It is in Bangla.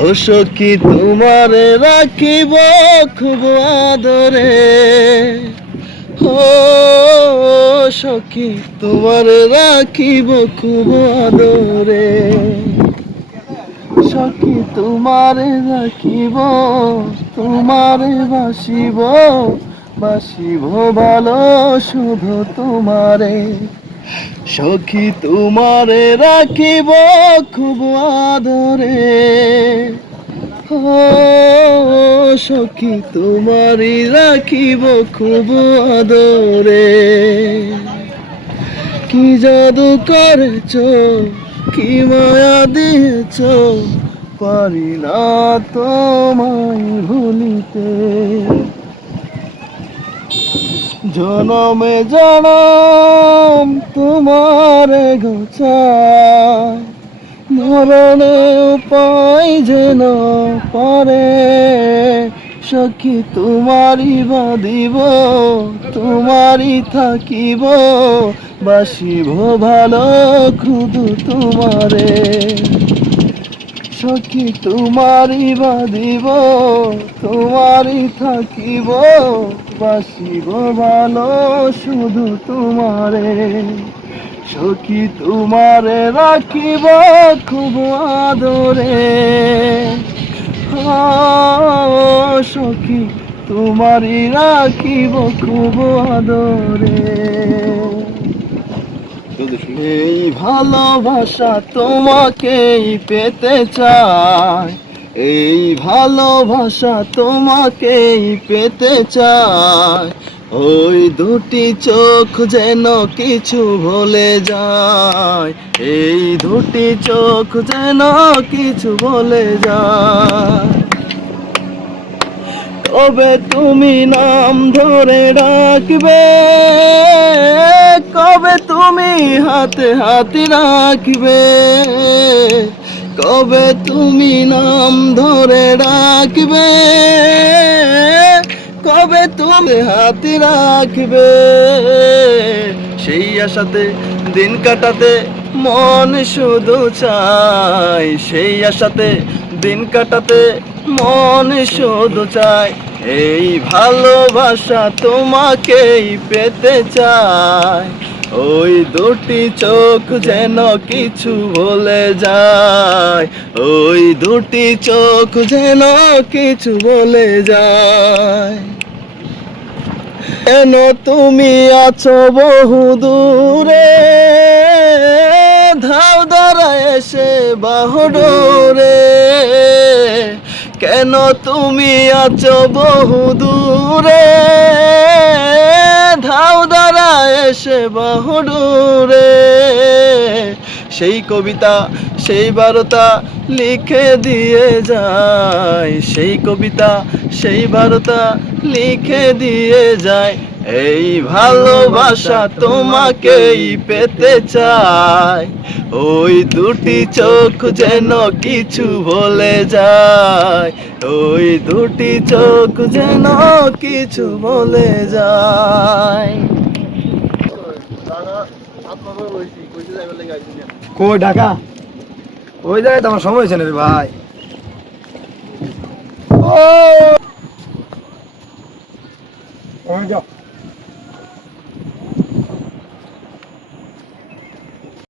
ও সখী তোমারে রাখিব খুব আদরে, ও সখী তোমারে রাখিব খুব আদরে, সখী তোমারে রাখিব, তোমারে বাসিব, বাসিব ভালো শুধু তোমারে, সখী তোমারে রাখিব খুব আদরে, ও সখী তোমারি রাখিব খুব আদরে। কি জাদু করেছ, কি মায়া দিয়েছ, পারি না তোমায় ভুলিতে, জনমে জনম তোমারে গোছায়, মরণে উপায় যেন পারে, সখী তোমারি বাঁধিব, তোমারি থাকিব, বাসিব ভালো শুধু তোমারে, সখী তোমারি বাঁধিব, তোমারি থাকিব, বাসিব ভালো শুধু তোমারে, সখী তোমারে রাখিব খুব আদরে, সখী তোমারি রাখিব খুব আদরে। এই ভালোবাসা তোমাকেই পেতে চাই, এই ভালোবাসা তোমাকেই পেতে চাই, ওই দুটি চোখ যেন কিছু ভুলে যায়, এই দুটি চোখ যেন কিছু ভুলে যায়, তবে তুমি নাম ধরে ডাকবে, কবে তুমি হাতে হাতে রাখবে, কবে তুমি নাম ধরে ডাকবে, কবে তুমি হাতে রাখবে, সেই আশাতে দিন কাটাতে মন শুধু চাই, সেই আশাতে দিন কাটাতে মন শুধু চাই, এই ভালোবাসা তোমাকেই পেতে চাই, ওই দুটি চোখ যেন কিছু বলে যায়, ওই দুটি চোখ যেন কিছু বলে যায়, কেন তুমি আছো বহু দূরে, ধাও ধরা এসে বাহুডোরে, কেন তুমি আছো বহু দূরে, ধাও ধরা এসে বাহুডোরে, সেই কবিতা সেই বারতা লিখে দিয়ে যায়, সেই কবিতা সেই বারতা লিখে দিয়ে যায়, এই ভালোবাসা তোমাকেই পেতে চাই, ওই দুটি চোখ যেন কিছু বলে যায়, ওই দুটি চোখ যেন কিছু বলে যায়। কই ঢাকা ওই জায়গায় তো আমার সময় হয়েছে না রে ভাই। ও যাও।